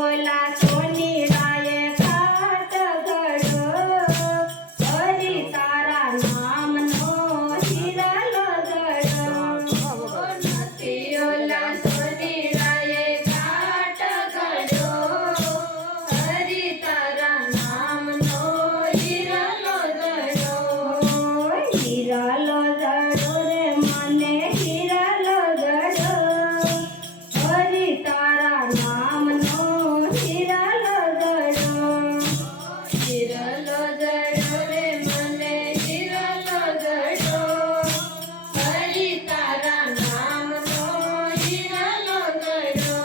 ઓલા સોની રાયે ઘાટ ઘડો હરી તારા નામનો હિરલો જડો નથી ઓલા સોની રાયે ઘાટ ઘડો હરી તારા નામનો હિરલો જડો હિરલો જડો રે મને હિરલો જડો હરી તારા નામનો હિરલો જડો હિરલો જડો રે મને હિરલો જડો હરી તારા નામનો હિરલો જડો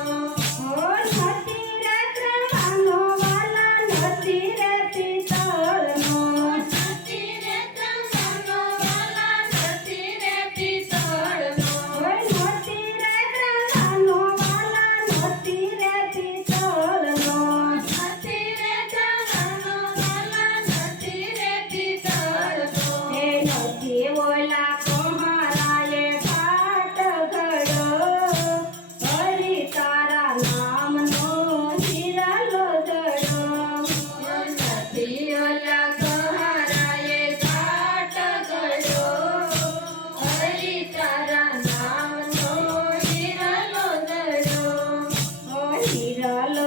નથી રે ત્રણનો વાલા નથી રે પિત્તળનો નથી રે ત્રણનો વાલા નથી રે પિત્તળનો નથી રે ત્રણનો વાલા નથી રે પિત્તળનો નથી રે ત્રણનો વાલા નથી રે પિત્તળનો એ નથી ઓલા કુંહારાએ ઘાટ ઘડો હરી તારા નામનો હિરલો જડો નથી ઓલા કુંહારાએ ઘાટ ઘડો હરી તારા નામનો હિરલો જડો હિરલો